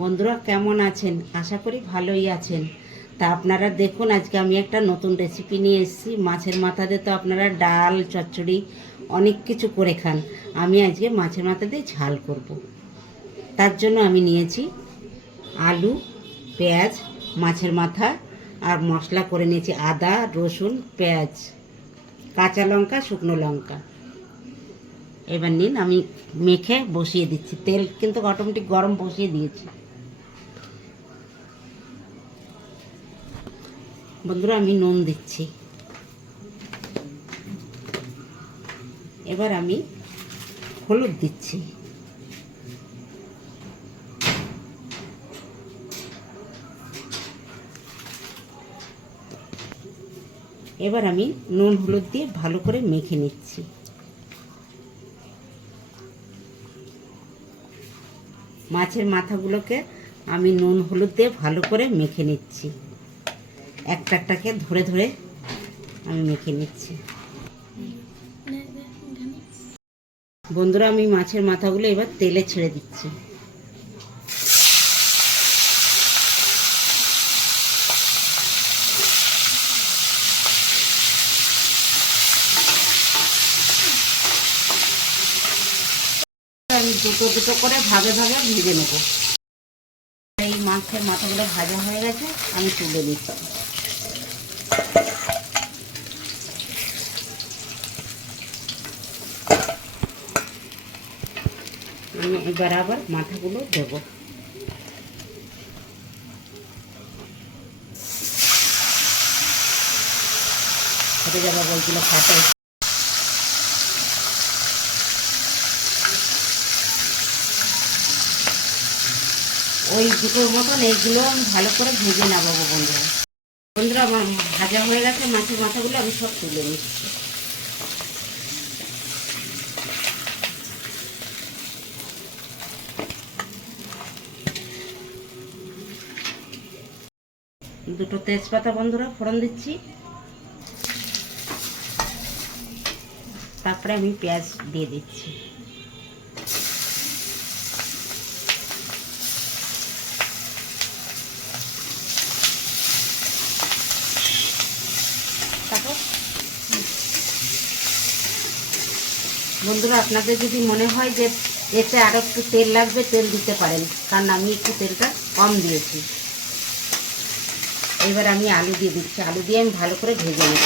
বন্ধুরা, কেমন আছেন? আশা করি ভালোই আছেন। তা আপনারা দেখুন, আজকে আমি একটা নতুন রেসিপি নিয়ে এসেছি। মাছের মাথা দিয়ে তো আপনারা ডাল, চচ্চড়ি অনেক কিছু করে খান। আমি আজকে মাছের মাথা দিয়ে ঝাল করব। তার জন্য আমি নিয়েছি আলু, পেঁয়াজ, মাছের মাথা আর মশলা করে নিয়েছি আদা, রসুন, পেঁয়াজ, কাঁচা লঙ্কা, শুকনো লঙ্কা। এবার নিন, আমি মেখে বসিয়ে দিচ্ছি। তেল কিন্তু অটোমেটিক গরম বসিয়ে দিয়েছি। বন্ধুরা, আমি নুন দিচ্ছি। এবার আমি হলুদ দিচ্ছি। এবার আমি নুন হলুদ দিয়ে ভালো করে মেখে নিচ্ছি। মাছের মাথাগুলোকে আমি নুন হলুদ দিয়ে ভালো করে মেখে নিচ্ছি। একটা একটাকে ধরে ধরে আমি মেখে নিচ্ছি। বন্ধুরা, আমি মাছের মাথাগুলো এবার তেলে ছেড়ে দিচ্ছি। আমি দুটো দুটো করে ভাগে ভাগে ভেজে নেব। এই মাছের মাথাগুলো ভাজা হয়ে গেছে, আমি তুলে দিচ্ছি এবার আবার মাথাগুলো দেবো। যাবা বলছিল ওই দুটোর মতন এইগুলো আমি ভালো করে ভেজে নেব বন্ধুরা। বন্ধুরা ভাজা হয়ে গেছে, মাছের মাথাগুলো আমি সব তুলে নিচ্ছি। দুটো তেজপাতা বন্ধুরা ফোড়ন দিচ্ছি। তারপরে আমি পেঁয়াজ দিয়ে দিচ্ছি। বন্ধুরা, আপনাদের যদি মনে হয় যে এতে আরও একটু তেল লাগবে, তেল দিতে পারেন। কারণ আমি একটু তেলটা কম দিয়েছি। এবার আমি আলু দিয়ে দিচ্ছি। আলু দিয়ে আমি ভালো করে ভেজে নেব।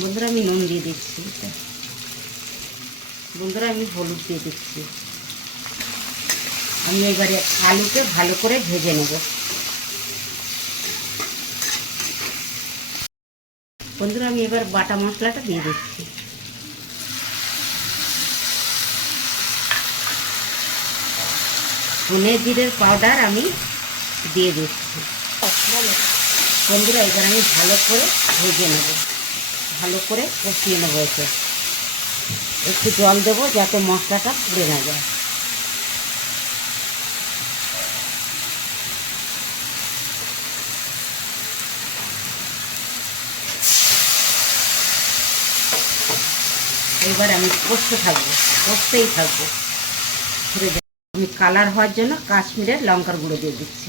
বন্ধুরা, আমি নুন দিয়ে দিচ্ছি। বন্ধুরা, আমি হলুদ দিয়ে দিচ্ছি। আমি এবারে আলুকে ভালো করে ভেজে নেব। বন্ধুরা, আমি এবার বাটা মশলাটা দিয়ে দিচ্ছি। ধনে জিরের পাউডার আমি দিয়ে দিচ্ছি। বন্ধুরা, এবার আমি ভালো করে ভেজে নেব। ভালো করে কষিয়ে নেব একে। একটু জল দেবো যাতে মশলাটা পুড়ে না যায়। এবার আমি কষতে থাকব, কষতেই থাকব। আমি কালার হওয়ার জন্য কাশ্মীরের লঙ্কার গুঁড়ো দিয়ে দিচ্ছি।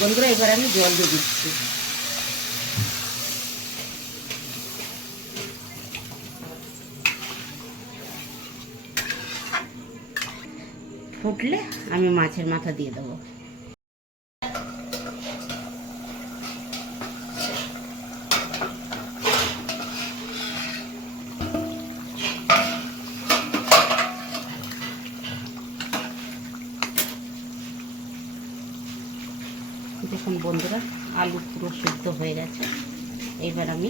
বন্ধুরা, এবার আমি জল দিয়ে দিচ্ছি। ফুটলে আমি মাছের মাথা দিয়ে দেবো। দেখুন বন্ধুরা, আলু পুরো সিদ্ধ হয়ে গেছে। এবার আমি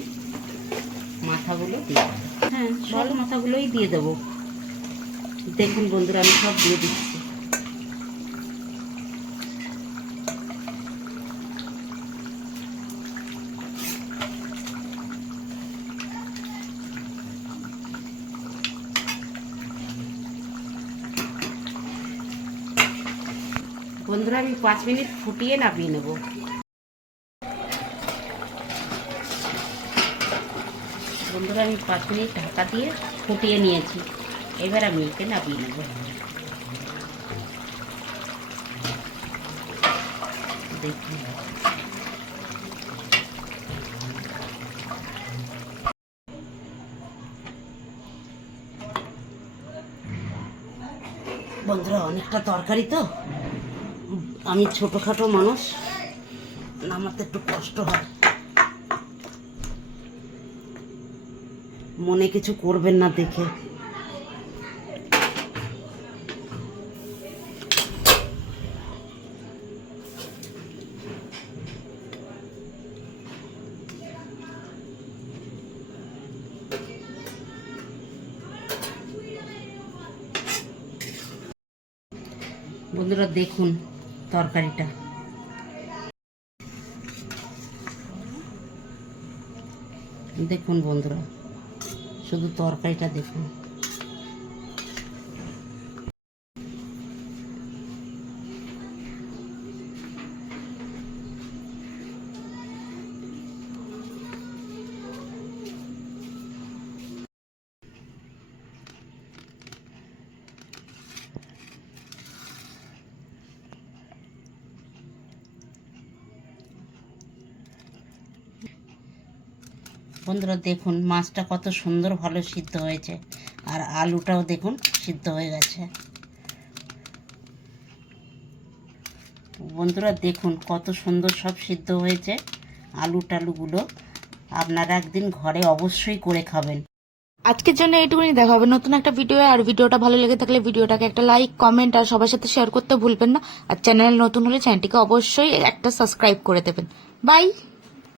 মাথাগুলো দিয়ে হ্যাঁ সব মাথাগুলোই দিয়ে দেবো। দেখুন বন্ধুরা, আমি সব দিয়ে দিচ্ছি। বন্ধুরা, আমি পাঁচ মিনিট ফুটিয়ে নামিয়ে নেব। বন্ধুরা, আমি পাঁচ মিনিট ঢাকা দিয়ে ফুটিয়ে নিয়েছি। এবার আমি একে নামিয়ে নেব। বন্ধুরা, অনেকটা তরকারি তো। আমি ছোটোখাটো মানুষ নামাতে একটু কষ্ট হয়। মনে কিছু করবেন না দেখে। বন্ধুরা দেখুন তরকারিটা। দেখুন বন্ধুরা শুধু তরকারিটা দেখুন। বন্ধুরা দেখুন, মাছটা কত সুন্দর ভালো সিদ্ধ হয়েছে। আর আলুটাও দেখুন, সিদ্ধ হয়ে গেছে। বন্ধুরা দেখুন, কত সুন্দর সব সিদ্ধ হয়েছে আলু টালুগুলো। আপনারা একদিন ঘরে অবশ্যই করে খাবেন। আজকের জন্য এইটুকুনি দেখা হবে নতুন একটা ভিডিও আর ভিডিওটা ভালো লেগে থাকলে ভিডিওটাকে একটা লাইক কমেন্ট আর সবার সাথে শেয়ার করতে ভুলবেন না। আর চ্যানেল নতুন হলে চ্যানেলটিকে অবশ্যই একটা সাবস্ক্রাইব করে দেবেন। বাই